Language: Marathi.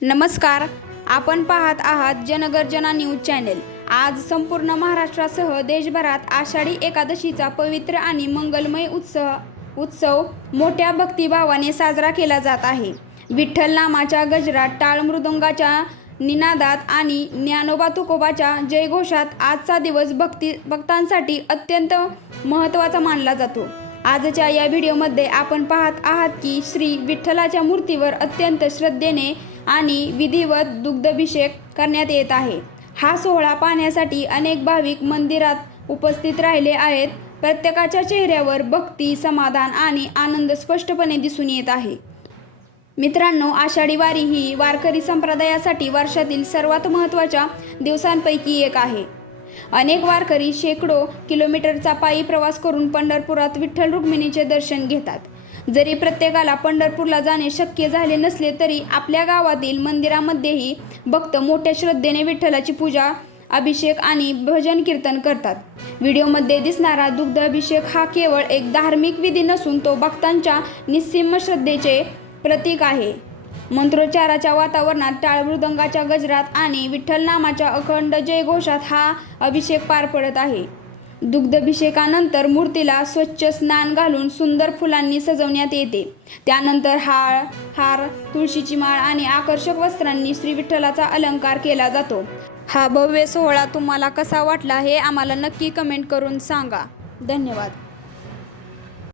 नमस्कार, आपण पाहत आहात जनगर्जना न्यूज चॅनेल। आज संपूर्ण महाराष्ट्रासह देशभरात आषाढी एकादशीचा पवित्र आणि मंगलमय उत्सव मोठ्या भक्तिभावाने साजरा केला जात आहे। विठ्ठल नामाच्या गजरात, टाळ मृदुंगाच्या निनादात आणि ज्ञानोबा तुकोबाच्या जयघोषात आजचा दिवस भक्तांसाठी अत्यंत महत्त्वाचा मानला जातो। आजच्या या व्हिडिओमध्ये आपण पाहत आहात की श्री विठ्ठलाच्या मूर्तीवर अत्यंत श्रद्धेने आणि विधिवत दुग्धाभिषेक करण्यात येत आहे। हा सोहळा पाहण्यासाठी अनेक भाविक मंदिरात उपस्थित राहिले आहेत। प्रत्येकाच्या चेहऱ्यावर भक्ती, समाधान आणि आनंद स्पष्टपणे दिसून येत आहे। मित्रांनो, आषाढी वारी ही वारकरी संप्रदायासाठी वर्षातील सर्वात महत्त्वाच्या दिवसांपैकी एक आहे। अनेक वारकरी शेकडो किलोमीटरचा पायी प्रवास करून पंढरपुरात विठ्ठल रुक्मिणीचे दर्शन घेतात। जरी प्रत्येकाला पंढरपूरला जाणे शक्य झाले नसले तरी आपल्या गावातील मंदिरामध्येही भक्त मोठ्या श्रद्धेने विठ्ठलाची पूजा, अभिषेक आणि भजन कीर्तन करतात। व्हिडिओमध्ये दिसणारा दुग्ध अभिषेक हा केवळ एक धार्मिक विधी नसून तो भक्तांच्या निस्सीम श्रद्धेचे प्रतीक आहे। मंत्रोच्चाराच्या वातावरणात, टाळ मृदंगाच्या गजरात आणि विठ्ठल नामाच्या अखंड जयघोषात हा अभिषेक पार पडत आहे। दुग्धाभिषेकानंतर मूर्तीला स्वच्छ स्नान घालून सुंदर फुलांनी सजवण्यात येते। त्यानंतर हार, तुळशीची माळ आणि आकर्षक वस्त्रांनी श्री विठ्ठलाचा अलंकार केला जातो। हा भव्य सोहळा तुम्हाला कसा वाटला हे आम्हाला नक्की कमेंट करून सांगा। धन्यवाद।